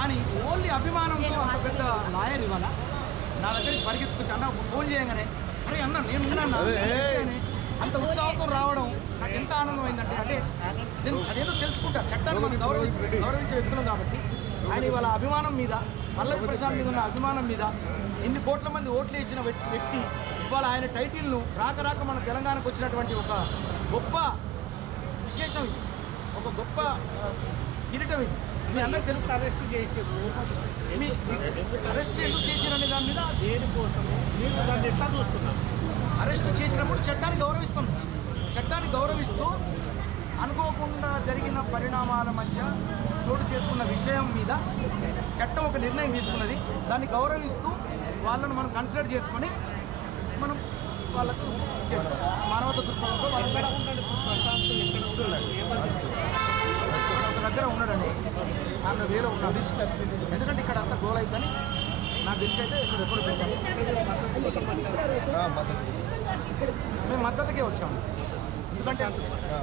కానీ ఓన్లీ అభిమానంతో అంత పెద్ద లాయర్ ఇవాళ నా దగ్గరికి పరిగెత్తుకొచ్చి అన్న ఫోన్ చేయగానే అరే అన్న నేను ఉన్నాను అంత ఉత్సాహంతో రావడం నాకు ఎంత ఆనందం అయిందంటే అంటే నేను అదేదో తెలుసుకుంటా చట్టాన్ని మనం గౌరవించే వ్యక్తులం కాబట్టి ఆయన ఇవాళ అభిమానం మీద పల్లవి ప్రశాంత్ మీద ఉన్న అభిమానం మీద ఎన్ని కోట్ల మంది ఓట్లు వేసిన వ్యక్తి ఇవాళ ఆయన టైటిల్ను రాక మన తెలంగాణకు వచ్చినటువంటి ఒక గొప్ప విశేషం ఇది, ఒక గొప్ప కిరీటం ఇది. మీ అందరికి తెలుసు అరెస్ట్ చేసారు, అరెస్ట్ ఎందుకు చేశారనే దాని మీద దేనికోసము మీరు దాన్ని ఎట్లా చూస్తున్నారు? అరెస్ట్ చేసినప్పుడు చట్టాన్ని గౌరవిస్తాం. చట్టాన్ని గౌరవిస్తూ అనుకోకుండా జరిగిన పరిణామాల మధ్య చోటు చేసుకున్న విషయం మీద చట్టం ఒక నిర్ణయం తీసుకున్నది. దాన్ని గౌరవిస్తూ వాళ్ళను మనం కన్సిడర్ చేసుకొని మనం వాళ్ళకు చేస్తాం. మానవత దృక్పథంతో ఒక దగ్గర ఉన్నాడండి, ఆమె వేరే ఉన్నాడు. ఎందుకంటే ఇక్కడ అంతా గోల్ అవుతుందని నాకు తెలిసి అయితే ఇక్కడ ఎప్పుడు పెట్టాము. మేము మద్దతుకే వచ్చాము. ఎందుకంటే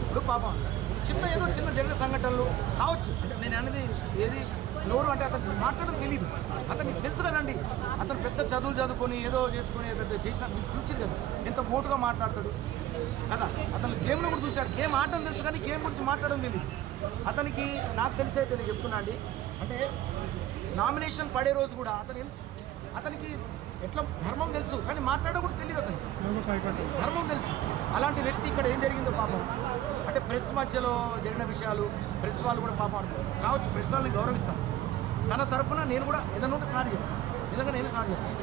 ఇప్పుడు పాపం చిన్న జరిగిన సంఘటనలు కావచ్చు. అంటే నేను అనేది ఏది నోరు అంటే అతను మాట్లాడడం తెలీదు. అతనికి తెలుసు కదండి, అతను పెద్ద చదువులు చదువుకొని ఏదో చేసుకొని పెద్ద చేసిన మీకు చూసింది కదా ఎంత మోటుగా మాట్లాడతాడు కదా. అతను గేమ్లో కూడా చూశాడు, గేమ్ ఆడడం తెలుసు కానీ గేమ్ గురించి మాట్లాడడం తెలియదు అతనికి. నాకు తెలిసి అయితే నేను చెప్తున్నా అండి, అంటే నామినేషన్ పడే రోజు కూడా అతనికి ఎట్లా ధర్మం తెలుసు కానీ మాట్లాడడం కూడా తెలియదు అతనికి. ధర్మం తెలుసు. అలాంటి వ్యక్తి ఇక్కడ ఏం జరిగిందో పాపం అంటే ప్రెస్ మధ్యలో జరిగిన విషయాలు ప్రెస్ వాళ్ళు కూడా పాపం కావచ్చు, ప్రెస్ వాళ్ళని గౌరవిస్తాను. తన తరఫున నేను కూడా ఏదన్నా ఉంటే సారీ చెప్తాను. నిజంగా నేను సారీ చెప్తాను.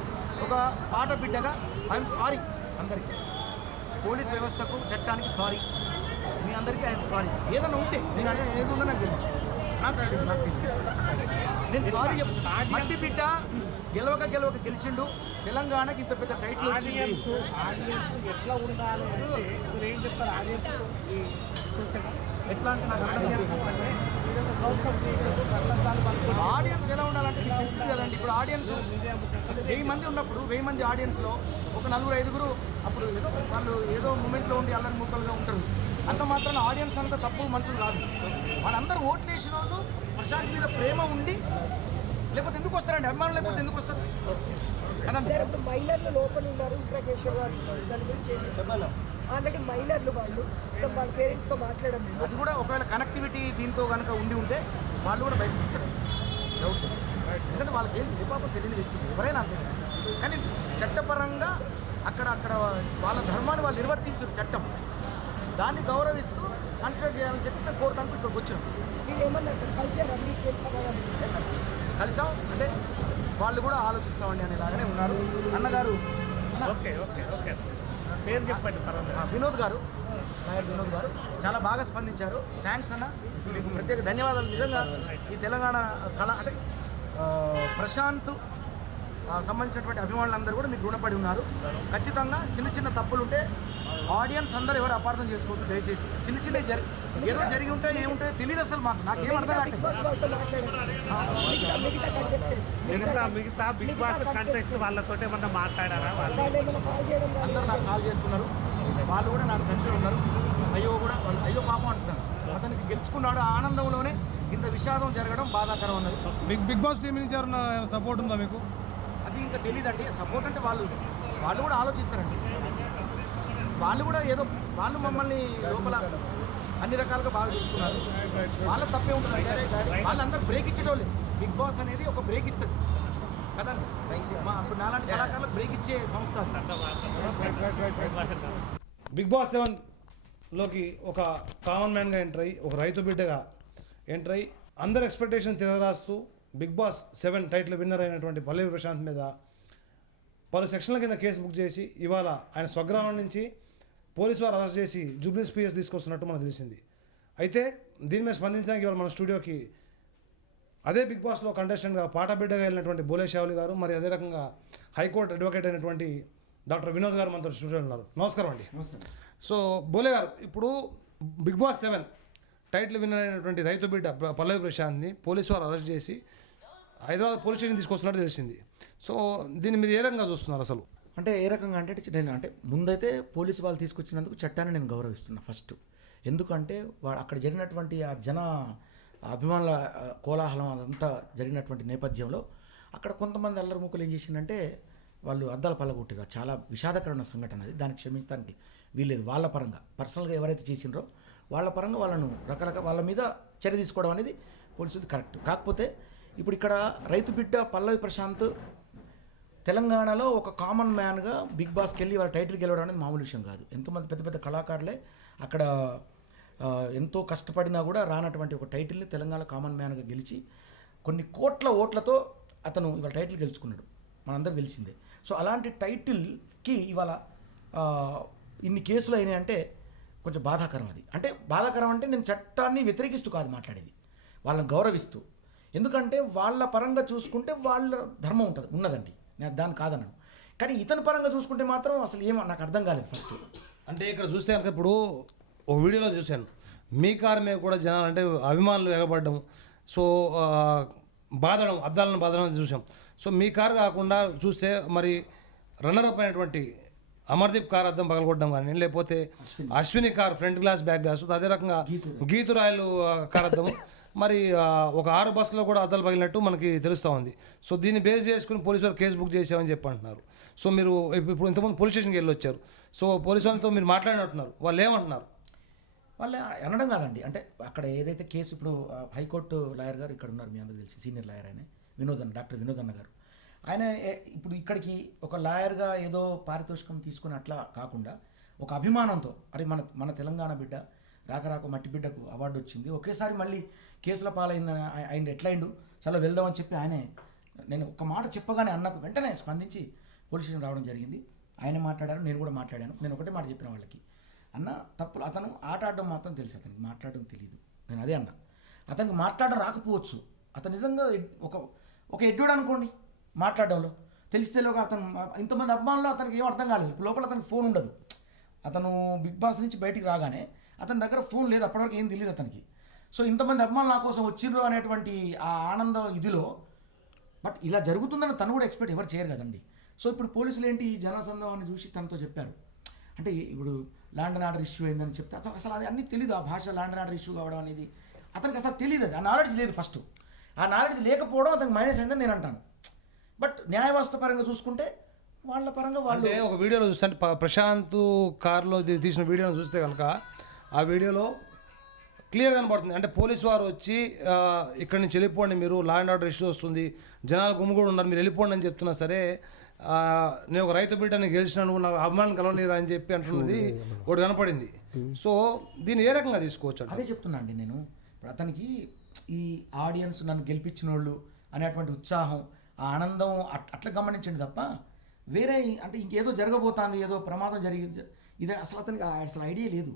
ఒక పాట బిడ్డగా ఐఎమ్ సారీ అందరికీ, పోలీస్ వ్యవస్థకు చట్టానికి సారీ, మీ అందరికీ ఐఎమ్ సారీ. ఏదైనా ఉంటే నేను అనేది ఏది ఉందో నాకు తెలియదు, నాకు తెలియదు. నేను సారీ చెప్తాను. మట్టి బిడ్డ గెలవక గెలిచిండు, తెలంగాణకి ఇంత పెద్ద టైటిల్ వచ్చింది. ఎట్లా ఉండాలి అంటే మీరు ఏం చెప్తారు? ఎట్లా అంటే నాకు ఆడియన్స్ ఎలా ఉండాలంటే మీకు తెలిసింది కదండి. ఇప్పుడు ఆడియన్స్ 1000 మంది ఉన్నప్పుడు 1000 మంది ఆడియన్స్లో ఒక 4-5 అప్పుడు వాళ్ళు ఏదో మూమెంట్లో ఉండి అల్లరి ముక్కలుగా ఉంటారు. అంత మాత్రం ఆడియన్స్ అంతా తప్పు మనుషులు కాదు. వాళ్ళందరూ ఓట్లు వేసిన వాళ్ళు ప్రశాంత్ మీద ప్రేమ ఉండి లేకపోతే ఎందుకు వస్తారండి? అభిమానులు లేకపోతే ఎందుకు వస్తారు కదండి. మైనర్లు లోపల ఉన్నారు, ఇంట్రాగేషన్ దాని గురించి ఆల్రెడీ మైనర్లు వాళ్ళు, సో వాళ్ళ పేరెంట్స్తో మాట్లాడడం అది కూడా ఒకవేళ కనెక్టివిటీ దీంతో కనుక ఉండి ఉంటే వాళ్ళు కూడా బయటకు వస్తారు డౌట్. ఎందుకంటే వాళ్ళకి ఏం ఏ పాపం తెలియని వ్యక్తులు ఎవరైనా అంతే. కానీ చట్టపరంగా అక్కడ వాళ్ళ ధర్మాన్ని వాళ్ళు నిర్వర్తించారు. చట్టం దాన్ని గౌరవిస్తూ కన్సిడర్ చేయాలని చెప్పి మేము కోరుతానికి ఇక్కడికి వచ్చాం. మీరు ఏమన్నారు సార్? కలిసాం అంటే వాళ్ళు కూడా ఆలోచిస్తామండి అనేలాగానే ఉన్నారు. అన్నగారు పేరు చెప్పండి. వినోద్ గారు, లాయర్ వినోద్ గారు చాలా బాగా స్పందించారు. థ్యాంక్స్ అన్న, మీకు ప్రత్యేక ధన్యవాదాలు. నిజంగా ఈ తెలంగాణ కళ అంటే ప్రశాంత్ సంబంధించినటువంటి అభిమానులందరూ కూడా మీకు రుణపడి ఉన్నారు. ఖచ్చితంగా చిన్న తప్పులుంటే ఆడియన్స్ అందరూ ఎవరు అపార్థం చేసుకోవద్దు దయచేసి. చిన్న ఏదో జరిగి ఉంటే ఏముంటాయో తెలియదు అసలు నాకేం అర్థం కావట్లేదు. మిగతా బిగ్ బాస్ కంటెస్ట్ వాళ్ళతో ఏమన్నా మాట్లాడారా? అందరూ నాకు కాల్ చేస్తున్నారు, వాళ్ళు కూడా నాకు టెన్షన్ ఉన్నారు. అయ్యో పాపం అంటున్నారు. అతనికి గెలుచుకున్నాడు, ఆనందంలోనే ఇంత విషాదం జరగడం బాధాకరం అన్నది. బిగ్ బాస్ టీం నుంచి ఎవరైనా సపోర్ట్ ఉందా మీకు? అది ఇంకా తెలియదండి. సపోర్ట్ అంటే వాళ్ళు కూడా ఆలోచిస్తారండి. వాళ్ళు కూడా వాళ్ళు మమ్మల్ని లోపల అన్ని రకాలుగా బాగా చూసుకున్నారు. వాళ్ళ తప్పే ఉంటుంది. వాళ్ళందరూ బ్రేక్ ఇచ్చేటోళ్ళు. బిగ్ బాస్ అనేది ఒక బ్రేక్ ఇస్తుంది కదండి. అప్పుడు నాలాంటి కళాకారులకు బ్రేక్ ఇచ్చే సంస్థ. బిగ్ బాస్ 7లోకి ఒక కామన్ మ్యాన్గా ఎంటర్ అయ్యి, ఒక రైతు బిడ్డగా ఎంటర్ అయ్యి అందరు ఎక్స్పెక్టేషన్ తిరగరాస్తూ బిగ్ బాస్ 7 టైటిల్ విన్నర్ అయినటువంటి పల్లవి ప్రశాంత్ మీద పలు సెక్షన్ల కింద కేసు బుక్ చేసి ఇవాళ ఆయన స్వగ్రామం నుంచి పోలీసు వారు అరెస్ట్ చేసి జూబ్లీస్ PS తీసుకొస్తున్నట్టు మనకు తెలిసింది. అయితే దీని మీద స్పందించడానికి ఇవాళ మన స్టూడియోకి అదే బిగ్ బాస్లో కంటెస్టెంట్గా పాటబిడ్డగా వెళ్ళినటువంటి బోలే షావులి గారు, మరి అదే రకంగా హైకోర్టు అడ్వకేట్ అయినటువంటి డాక్టర్ వినోద్ గారు మనతో స్టూడియోలో ఉన్నారు. నమస్కారం అండి. సో బోలే గారు, ఇప్పుడు బిగ్ బాస్ 7 టైటిల్ విన్నర్ అయినటువంటి రైతు బిడ్డ పల్లవి ప్రశాంత్ని పోలీసు వారు అరెస్ట్ చేసి హైదరాబాద్ పోలీస్ స్టేషన్ తీసుకొస్తున్నట్టు తెలిసింది. సో దీన్ని మీరు ఏ రకంగా చూస్తున్నారు అసలు? అంటే ఏ రకంగా అంటే నేను ముందైతే పోలీసు వాళ్ళు తీసుకొచ్చినందుకు చట్టాన్ని నేను గౌరవిస్తున్నా ఫస్ట్. ఎందుకంటే అక్కడ జరిగినటువంటి ఆ అభిమానుల కోలాహలం అదంతా జరిగినటువంటి నేపథ్యంలో అక్కడ కొంతమంది అల్లరిముక్కలు ఏం చేసిందంటే వాళ్ళు అద్దాల పల్లగొట్టారు. చాలా విషాదకరమైన సంఘటన అది. దానికి క్షమించడానికి వీల్లేదు. వాళ్ళ పరంగా పర్సనల్గా ఎవరైతే చేసినారో వాళ్ళ పరంగా వాళ్ళను వాళ్ళ మీద చర్య తీసుకోవడం అనేది పోలీసులు కరెక్ట్. కాకపోతే ఇప్పుడు ఇక్కడ రైతు బిడ్డ పల్లవి ప్రశాంత్ తెలంగాణలో ఒక కామన్ మ్యాన్గా బిగ్ బాస్కి వెళ్ళి వాళ్ళ టైటిల్ గెలవడం అనేది మామూలు విషయం కాదు. ఎంతోమంది పెద్ద పెద్ద కళాకారులే అక్కడ ఎంతో కష్టపడినా కూడా రానటువంటి ఒక టైటిల్ని తెలంగాణ కామన్ మ్యాన్గా గెలిచి కొన్ని కోట్ల ఓట్లతో అతను ఇవాళ టైటిల్ గెలుచుకున్నాడు, మనందరికి తెలిసిందే. సో అలాంటి టైటిల్కి ఇవాళ ఇన్ని కేసులు అయినాయి అంటే కొంచెం బాధాకరం. అది అంటే బాధాకరం అంటే నేను చట్టాన్ని వ్యతిరేకిస్తూ కాదు మాట్లాడేది, వాళ్ళని గౌరవిస్తూ. ఎందుకంటే వాళ్ళ పరంగా చూసుకుంటే వాళ్ళ ధర్మం ఉన్నదండి, నేను దాన్ని కాదన్నాను. కానీ ఇతని పరంగా చూసుకుంటే మాత్రం అసలు ఏమో నాకు అర్థం కాలేదు ఫస్ట్. అంటే ఇక్కడ చూస్తే కనుక ఇప్పుడు ఒక వీడియోలో చూశాను, మీ కారు మీద కూడా జనాలు అంటే అభిమానులు ఎగబడడం, సో బాధడం, అద్దాలను బాధడం చూసాం. సో మీ కారు కాకుండా చూస్తే మరి రన్నరప్ అయినటువంటి అమర్దీప్ కార్ అద్దం పగలగొట్టడం కానీ, లేకపోతే Ashwini car front glass back glass, అదే రకంగా గీతురాయలు కార్ అద్దం, మరి ఒక 6 బస్సులో కూడా అద్దాలు పగిలినట్టు మనకి తెలుస్తూ ఉంది. సో దీన్ని బేస్ చేసుకుని పోలీసు వారు కేసు బుక్ చేసామని చెప్పి అంటున్నారు. సో మీరు ఇప్పుడు ఇంతకుముందు పోలీస్ స్టేషన్కి వెళ్ళి వచ్చారు, సో పోలీసు వాళ్ళతో మీరు మాట్లాడినట్టున్నారు, వాళ్ళు ఏమంటున్నారు? వాళ్ళు అనడం కాదండి, అంటే అక్కడ ఏదైతే కేసు ఇప్పుడు హైకోర్టు లాయర్ గారు ఇక్కడ ఉన్నారు, మీ అందరూ తెలిసి సీనియర్ లాయర్ ఆయన డాక్టర్ వినోద్ అన్న గారు. ఆయన ఇప్పుడు ఇక్కడికి ఒక లాయర్గా ఏదో పారితోషికం తీసుకుని అట్లా కాకుండా ఒక అభిమానంతో, అరే మన తెలంగాణ బిడ్డ రాక మట్టి బిడ్డకు అవార్డు వచ్చింది, ఒకేసారి మళ్ళీ కేసుల పాలైందని ఆయన ఎట్లయిండు, చాలా వెళ్దామని చెప్పి ఆయనే, నేను ఒక మాట చెప్పగానే అన్నకు వెంటనే స్పందించి పోలీస్ స్టేషన్ రావడం జరిగింది. ఆయన మాట్లాడారు, నేను కూడా మాట్లాడాను. నేను ఒకటే మాట చెప్పిన వాళ్ళకి, అన్న తప్పులు, అతను ఆట ఆడడం మాత్రం తెలుసు, అతనికి మాట్లాడడం తెలియదు. నేను అదే అన్న, అతనికి మాట్లాడడం రాకపోవచ్చు, అతను నిజంగా ఒక ఎడ్డుడు అనుకోండి మాట్లాడడంలో, తెలిస్తేలోగా అతను ఇంతమంది అభిమానులు అతనికి ఏం అర్థం కాలేదు. ఇప్పుడు లోపల అతనికి ఫోన్ ఉండదు, అతను బిగ్ బాస్ నుంచి బయటికి రాగానే అతని దగ్గర ఫోన్ లేదు, అప్పటివరకు ఏం తెలియదు అతనికి. సో ఇంతమంది అభిమానులు నా కోసం వచ్చిర్రు అనేటువంటి ఆ ఆనందం ఇదిలో, బట్ ఇలా జరుగుతుందని తను కూడా ఎక్స్పెక్ట్ ఎవరు చేయరు కదండి. సో ఇప్పుడు పోలీసులు ఏంటి ఈ జనసందోహాన్ని చూసి తనతో చెప్పారు, అంటే ఇప్పుడు ల్యాండ్ అండ్ ఆర్డర్ ఇష్యూ అయిందని చెప్తే అతనికి అసలు అది అన్నీ తెలియదు. ఆ భాష ల్యాండ్ అండ్ ఆర్డర్ ఇష్యూ కావడం అనేది అతనికి అసలు తెలియదు, అది ఆ నాలెడ్జ్ లేదు. ఫస్ట్ ఆ నాలెడ్జ్ లేకపోవడం అతనికి మైనస్ అయిందని నేను అంటాను. బట్ న్యాయ వ్యవస్థ పరంగా చూసుకుంటే వాళ్ళ పరంగా వాళ్ళు ఒక వీడియోలో చూస్తే ప్రశాంత్ కార్లో తీసిన వీడియోను చూస్తే కనుక ఆ వీడియోలో క్లియర్గా కనపడుతుంది, అంటే పోలీసు వారు వచ్చి ఇక్కడి నుంచి వెళ్ళిపోండి, మీరు లా అండ్ ఆర్డర్ ఇష్యూ వస్తుంది, జనాలు గుమ్ముగూడు ఉన్నారు, మీరు వెళ్ళిపోండి అని చెప్తున్నా సరే, నేను ఒక రైతు బిడ్డని గెలిచినాను, నాకు అభిమానం కలవలేరా అని చెప్పి అంటున్నది ఒకటి కనపడింది. సో దీన్ని ఏ రకంగా తీసుకోవచ్చు? అదే చెప్తున్నా అండి నేను. ఇప్పుడు అతనికి ఈ ఆడియన్స్ నన్ను గెలిపించిన వాళ్ళు అనేటువంటి ఉత్సాహం, ఆ ఆనందం అట్లా గమనించండి తప్ప వేరే అంటే ఇంకేదో జరగబోతుంది, ఏదో ప్రమాదం జరిగింది ఇదే అసలు అతనికి అసలు ఐడియా లేదు.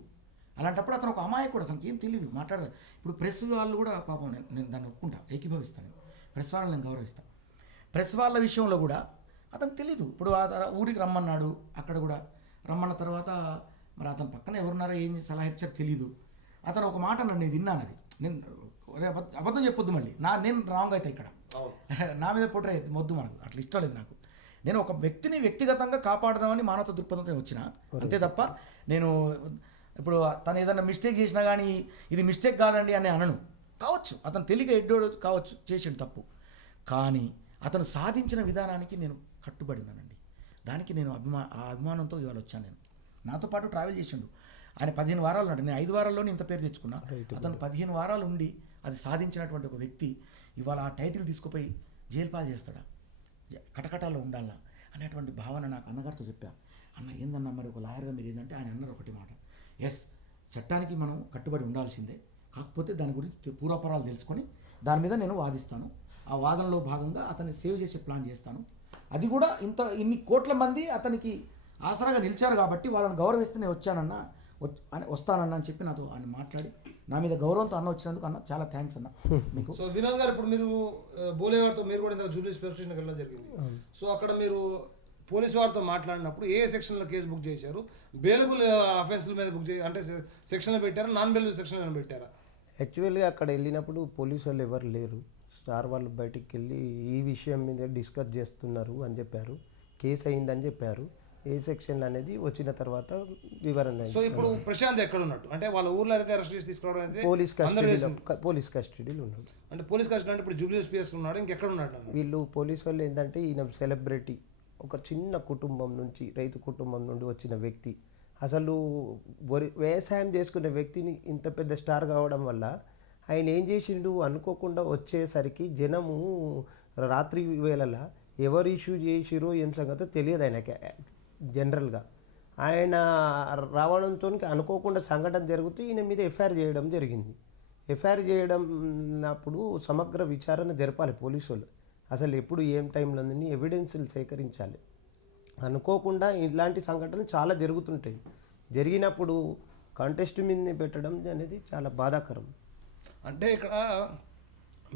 అలాంటప్పుడు అతను ఒక అమాయకుడు, అతనికి ఏం తెలియదు, మాట్లాడదు. ఇప్పుడు ప్రెస్ వాళ్ళు కూడా పాపం, నేను దాన్ని ఒప్పుకుంటా, ఏకీభవిస్తాను, ప్రెస్ వాళ్ళని నేను గౌరవిస్తాను. ప్రెస్ వాళ్ళ విషయంలో కూడా అతనికి తెలీదు. ఇప్పుడు ఊరికి రమ్మన్నాడు, అక్కడ కూడా రమ్మన్న తర్వాత మరి అతని పక్కన ఎవరున్నారో ఏం సలహా ఇచ్చారో తెలీదు. అతను ఒక మాట అన్నాడు, నేను విన్నాను, అది నేను అబద్ధం చెప్పొద్దు మళ్ళీ, నేను రాంగ్ అయితే ఇక్కడ నా మీద పొట్రే మొద్దు, మనకు అట్లా ఇష్టం లేదు నాకు. నేను ఒక వ్యక్తిని వ్యక్తిగతంగా కాపాడదామని మానవత దృక్పథంతో వచ్చిన, అంతే తప్ప నేను ఇప్పుడు తను ఏదైనా మిస్టేక్ చేసినా కానీ ఇది మిస్టేక్ కాదండి అని అనను. కావచ్చు అతను తెలియక ఎడ్డోడు కావచ్చు, చేసిన తప్పు, కానీ అతను సాధించిన విధానానికి నేను కట్టుబడి ఉన్నానండి. దానికి నేను ఆ అభిమానంతో ఇవాళ వచ్చాను. నేను నాతో పాటు ట్రావెల్ చేసిండు ఆయన 15 వారాలు ఉన్నాడు, నేను 5 వారాల్లోనే ఇంత పేరు తెచ్చుకున్నా. అతను 15 వారాలు ఉండి అది సాధించినటువంటి ఒక వ్యక్తి ఇవాళ ఆ టైటిల్ తీసుకుపోయి జైలు పాలు చేస్తాడా, కటకటాల్లో ఉండాలా అనేటువంటి భావన నాకు అన్నగారితో చెప్పా. అన్న ఏందన్నా మరి ఒక లాయర్గా మీరు ఏంటంటే ఆయన అన్నారు ఒకటి మాట, ఎస్ చట్టానికి మనం కట్టుబడి ఉండాల్సిందే, కాకపోతే దాని గురించి పూర్వపరాలు తెలుసుకొని దాని మీద నేను వాదిస్తాను, ఆ వాదనలో భాగంగా అతన్ని సేవ్ చేసే ప్లాన్ చేస్తాను. అది కూడా ఇన్ని కోట్ల మంది అతనికి ఆసరాగా నిలిచారు కాబట్టి వాళ్ళని గౌరవిస్తే నేను వస్తానన్నా అని చెప్పి నాతో ఆయన మాట్లాడి నా మీద గౌరవంతో అన్న వచ్చినందుకు అన్న చాలా థ్యాంక్స్ అన్న మీకు. సో వినోద్ గారు, ఇప్పుడు మీరు బోలేవారితో మీరు కూడా ఇంత జూబ్లీ పోలీస్ స్టేషన్కి వెళ్ళడం జరిగింది. సో అక్కడ మీరు పోలీసు వారితో మాట్లాడినప్పుడు ఏ సెక్షన్లో కేసు బుక్ చేశారు? బెయిలబుల్ అఫెన్స్ల మీద బుక్ అంటే సెక్షన్లో పెట్టారా, నాన్ బెయిలబుల్ సెక్షన్లో పెట్టారా? యాక్చువల్గా అక్కడ వెళ్ళినప్పుడు పోలీసు వాళ్ళు ఎవరు లేరు, సార్ వాళ్ళు బయటికి వెళ్ళి ఈ విషయం మీద డిస్కస్ చేస్తున్నారు అని చెప్పారు, కేసు అయిందని చెప్పారు. ఏ సెక్షన్లు అనేది వచ్చిన తర్వాత వివరణ సో ఇప్పుడు ప్రశాంత్ ఎక్కడ ఉన్నట్టు అంటే వాళ్ళ ఊర్లో అయితే అరెస్ట్ చేసి తీసుకురావడం అయితే పోలీస్ కస్టడీలో ఉన్నాడు. అంటే పోలీస్ కస్టడీ అంటే ఇప్పుడు జూబ్లీ ఎస్పీఎస్ ఉన్నాడు, ఇంకెక్కడ ఉన్నాడు? వీళ్ళు పోలీసు వాళ్ళు ఏంటంటే ఈయన సెలబ్రిటీ, ఒక చిన్న కుటుంబం నుంచి, రైతు కుటుంబం నుండి వచ్చిన వ్యక్తి, అసలు వ్యవసాయం చేసుకునే వ్యక్తిని ఇంత పెద్ద స్టార్ కావడం వల్ల ఆయన ఏం చేసిండు అనుకోకుండా వచ్చేసరికి జనము రాత్రి వేళలా ఎవరు ఇష్యూ చేసిరో ఏం సంగతో తెలియదు ఆయనకి. జనరల్గా ఆయన రావడంతో అనుకోకుండా సంఘటన జరుగుతూ ఈయన మీద ఎఫ్ఐఆర్ చేయడం జరిగింది. ఎఫ్ఐఆర్ చేయడంప్పుడు సమగ్ర విచారణ జరపాలి పోలీసు వాళ్ళు. అసలు ఎప్పుడు ఏం టైంలో ఉందని ఎవిడెన్స్లు సేకరించాలి. అనుకోకుండా ఇలాంటి సంఘటనలు చాలా జరుగుతుంటాయి. జరిగినప్పుడు కాంటెస్ట్ మీద పెట్టడం అనేది చాలా బాధాకరం. అంటే ఇక్కడ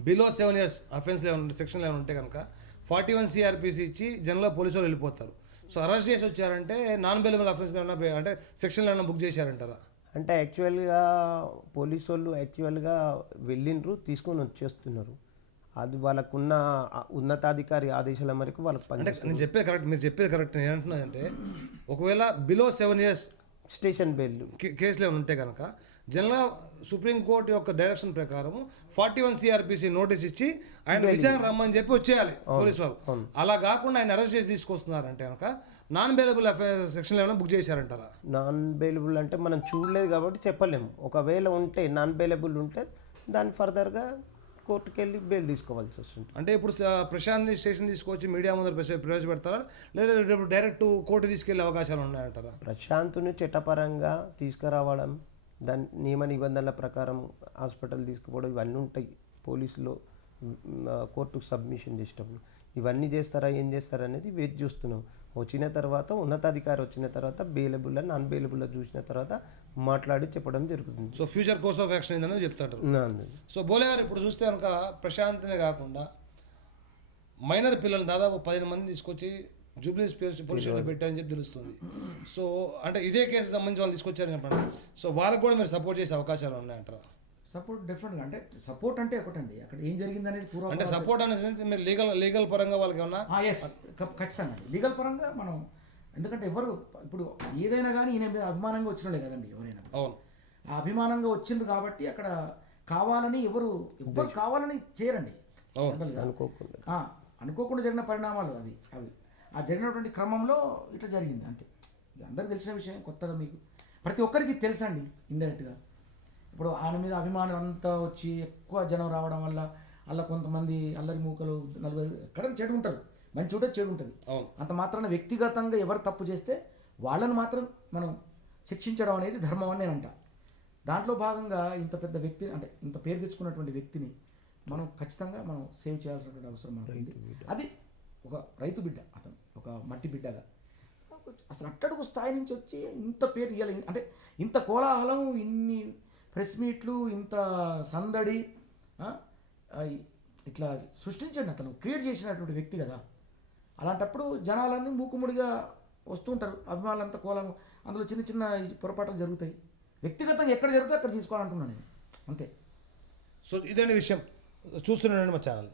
బిలో 7 years అఫెన్స్ సెక్షన్ 11 ఉంటే కనుక 41 CRPC ఇచ్చి జనరల్గా పోలీసు వాళ్ళు వెళ్ళిపోతారు. సో అరెస్ట్ చేసి వచ్చారంటే నాన్ బెయిలబుల్ అఫెన్స్ అంటే సెక్షన్ 11 బుక్ చేశారంటారా? అంటే యాక్చువల్గా పోలీసు వాళ్ళు యాక్చువల్గా వెళ్ళిండ్రు, తీసుకొని వచ్చేస్తున్నారు. అది వాళ్ళకున్న ఉన్నతాధికారి ఆదేశాల మేరకు వాళ్ళకి అంటే నేను చెప్పేది కరెక్ట్, మీరు చెప్పేది కరెక్ట్. నేను అంటున్నానంటే ఒకవేళ బిలో 7 years స్టేషన్ బెయిల్ కేసులు ఏమైనా ఉంటే కనుక జనరల్గా సుప్రీంకోర్టు యొక్క డైరెక్షన్ ప్రకారం 41 CRPC నోటీస్ ఇచ్చి ఆయన విచారణ రమ్మని చెప్పి వచ్చేయాలి పోలీసు వాళ్ళు. అలా కాకుండా ఆయన అరెస్ట్ చేసి తీసుకొస్తున్నారంటే కనుక నాన్ బెయిలబుల్ సెక్షన్ 11 బుక్ చేశారంటారా? నాన్ బెయిలబుల్ అంటే మనం చూడలేదు కాబట్టి చెప్పలేము. ఒకవేళ ఉంటే నాన్ బెయిలబుల్ ఉంటే దాన్ని ఫర్దర్గా కోర్టుకు వెళ్ళి బెయిల్ తీసుకోవాల్సి వస్తుంది. అంటే ఇప్పుడు ప్రశాంత్ స్టేషన్ తీసుకొచ్చి మీడియా ముందర ప్రవేశపెడతారా లేదా డైరెక్ట్ కోర్టు తీసుకెళ్లే అవకాశాలు ఉన్నాయంటారా? ప్రశాంత్ని చట్టపరంగా తీసుకురావడం, దాని నియమ నిబంధనల ప్రకారం హాస్పిటల్ తీసుకుపోవడం ఇవన్నీ ఉంటాయి. పోలీసులో కోర్టుకు సబ్మిషన్ చేసేటప్పుడు ఇవన్నీ చేస్తారా ఏం చేస్తారా అనేది వేచి చూస్తున్నాం. వచ్చిన తర్వాత ఉన్నతాధికారి వచ్చిన తర్వాత బెయిలబుల్ నాన్ బెయిలబుల్ చూసిన తర్వాత మాట్లాడి చెప్పడం జరుగుతుంది. So future course of action ఏంటనేది చెప్తారు. సో బోలే గారు ఇప్పుడు చూస్తే కనుక ప్రశాంత్నే కాకుండా మైనర్ పిల్లలు దాదాపు 15 మంది తీసుకొచ్చి జూబ్లీ పోలీస్ స్టేషన్లో పెట్టారని చెప్పి తెలుస్తుంది. సో అంటే ఇదే కేసు సంబంధించి వాళ్ళు తీసుకొచ్చారని చెప్పండి. సో వాళ్ళకు కూడా మీరు సపోర్ట్ చేసే అవకాశాలు ఉన్నాయంటారా? సపోర్ట్ డెఫినెట్గా. అంటే సపోర్ట్ అంటే ఒకటండి, అక్కడ ఏం జరిగింది అనేది పూర్వ అంటే సపోర్ట్ అనే సెన్స్ మీరు లీగల్ పరంగా వాళ్ళకి ఏమన్నా? ఎస్, ఖచ్చితంగా లీగల్ పరంగా మనం, ఎందుకంటే ఎవరు ఇప్పుడు ఏదైనా కానీ ఈయన మీద అభిమానంగా వచ్చినలే కదండి ఎవరైనా. అవును, ఆ అభిమానంగా వచ్చింది కాబట్టి అక్కడ కావాలని ఎవరు కావాలని చేయరండి. అనుకోకుండా జరిగిన పరిణామాలు అవి ఆ జరిగినటువంటి క్రమంలో ఇట్లా జరిగింది అంతే. అందరికి తెలిసిన విషయం, కొత్తగా మీకు ప్రతి ఒక్కరికి తెలుసండి ఇండైరెక్ట్గా. ఇప్పుడు ఆయన మీద అభిమానం అంతా వచ్చి ఎక్కువ జనం రావడం వల్ల అలా కొంతమంది అల్లరి మూకలు 40 ఎక్కడైనా చెడు ఉంటారు, మంచి ఉంటే చెడు ఉంటుంది. అంత మాత్రాన వ్యక్తిగతంగా ఎవరు తప్పు చేస్తే వాళ్ళని మాత్రం మనం శిక్షించడం అనేది ధర్మం అని నేను అంట. దాంట్లో భాగంగా ఇంత పెద్ద వ్యక్తి అంటే ఇంత పేరు తెచ్చుకున్నటువంటి వ్యక్తిని మనం ఖచ్చితంగా మనం సేవ్ చేయాల్సినటువంటి అవసరం మనకు ఉంది. అది ఒక రైతు బిడ్డ, అతను ఒక మట్టి బిడ్డగా అసలు అట్టడుగు స్థాయి నుంచి వచ్చి ఇంత పేరు ఇవ్వాలి. అంటే ఇంత కోలాహలం, ఇన్ని ప్రెస్ మీట్లు, ఇంత సందడి ఇట్లా సృష్టించండి, అతను క్రియేట్ చేసినటువంటి వ్యక్తి కదా. అలాంటప్పుడు జనాలన్నీ మూకుముడిగా వస్తుంటారు, అభిమానులంతా కోలాహలం. అందులో చిన్న చిన్న పొరపాట్లు జరుగుతాయి. వ్యక్తిగతంగా ఎక్కడ జరుగుతుందో అక్కడ తీసుకోవాలంటున్నాను నేను అంతే. సో ఇదే విషయం చూస్తున్నానండి మా ఛానల్.